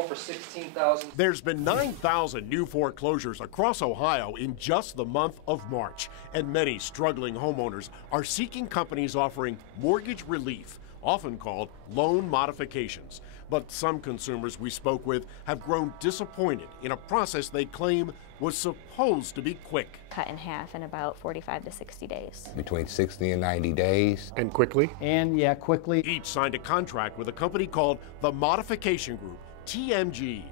all for $16,000. There's been 9,000 new foreclosures across Ohio in just the month of March, and many struggling homeowners are seeking companies offering mortgage relief, often called loan modifications. But some consumers we spoke with have grown disappointed in a process they claim was supposed to be quick. Cut in half in about 45 to 60 days. Between 60 and 90 days. And quickly? And yeah, quickly. Each signed a contract with a company called the Modification Group, TMG.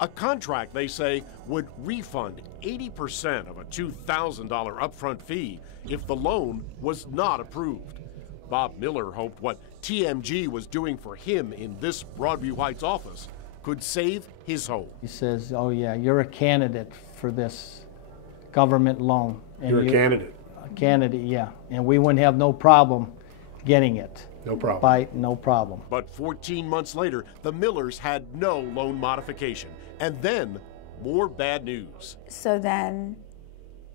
A contract, they say, would refund 80% of a $2,000 upfront fee if the loan was not approved. Bob Miller hoped what TMG was doing for him in this Broadview Heights office could save his home. He says, oh yeah, you're a candidate for this government loan. And You're a candidate? A candidate, yeah. And we wouldn't have no problem getting it. No problem. No problem. But 14 months later, the Millers had no loan modification. And then, more bad news. So then,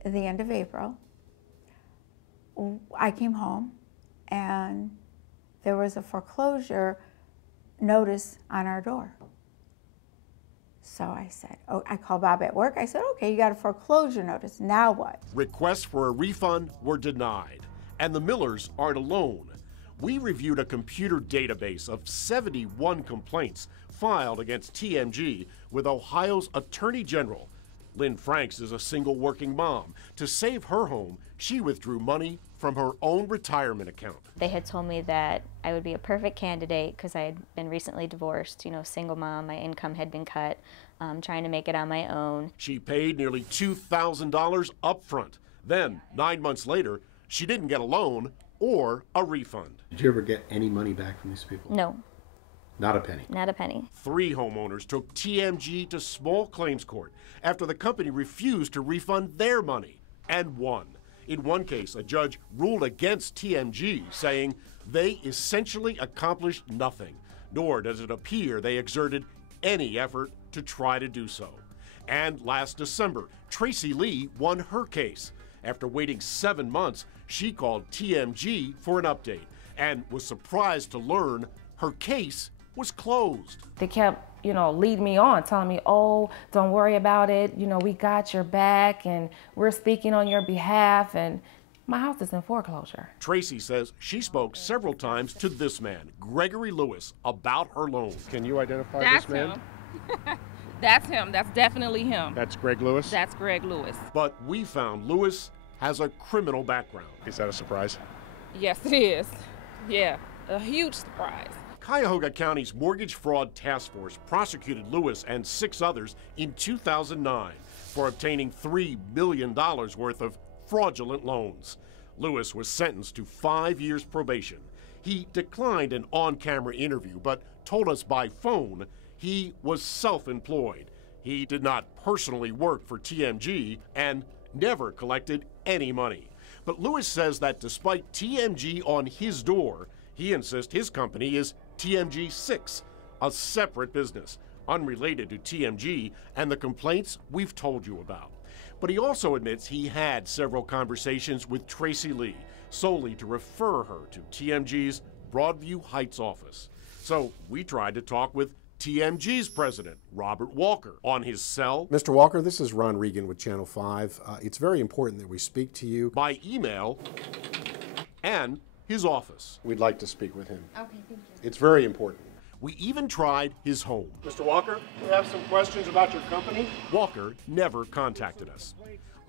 at the end of April, I came home and there was a foreclosure notice on our door. So I said, oh, I called Bob at work. I said, okay, you got a foreclosure notice. Now what? Requests for a refund were denied. And the Millers aren't alone. We reviewed a computer database of 71 complaints filed against TMG with Ohio's Attorney General. Lynn Franks is a single working mom. To save her home, she withdrew money from her own retirement account. They had told me that I would be a perfect candidate because I had been recently divorced, single mom, my income had been cut, trying to make it on my own. She paid nearly $2,000 up front. Then, 9 months later, she didn't get a loan or a refund. Did you ever get any money back from these people? No. Not a penny? Not a penny. 3 homeowners took TMG to small claims court after the company refused to refund their money and won. In one case, a judge ruled against TMG, saying they essentially accomplished nothing, nor does it appear they exerted any effort to try to do so. And last December, Tracy Lee won her case. After waiting 7 months, she called TMG for an update and was surprised to learn her case was closed. They kept, leading me on, telling me, oh, don't worry about it. We got your back and we're speaking on your behalf, and my house is in foreclosure. Tracy says she spoke several times to this man, Gregory Lewis, about her loan. Can you identify this man? Him. That's him. That's definitely him. That's Greg Lewis? That's Greg Lewis. But we found Lewis has a criminal background. Is that a surprise? Yes, it is. Yeah, a huge surprise. Cuyahoga County's Mortgage Fraud Task Force prosecuted Lewis and 6 others in 2009 for obtaining $3 million worth of fraudulent loans. Lewis was sentenced to 5 years probation. He declined an on-camera interview, but told us by phone he was self-employed. He did not personally work for TMG and never collected any money. But Lewis says that despite TMG on his door, he insists his company is TMG6, a separate business, unrelated to TMG and the complaints we've told you about. But he also admits he had several conversations with Tracy Lee, solely to refer her to TMG's Broadview Heights office. So we tried to talk with TMG's president, Robert Walker, on his cell. Mr. Walker, this is Ron Regan with Channel 5. It's very important that we speak to you. By email and his office. We'd like to speak with him. Okay, thank you. It's very important. We even tried his home. Mr. Walker, we have some questions about your company. Walker never contacted us.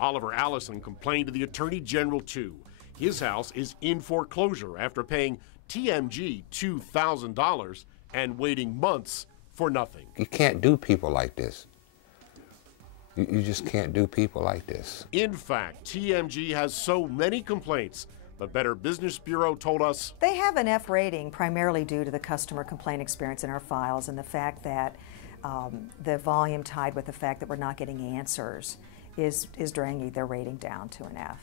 Oliver Allison complained to the Attorney General too. His house is in foreclosure after paying TMG $2,000 and waiting months for nothing. You can't do people like this. You just can't do people like this. In fact, TMG has so many complaints, the Better Business Bureau told us they have an F rating primarily due to the customer complaint experience in our files and the fact that the volume tied with the fact that we're not getting answers is dragging their rating down to an F.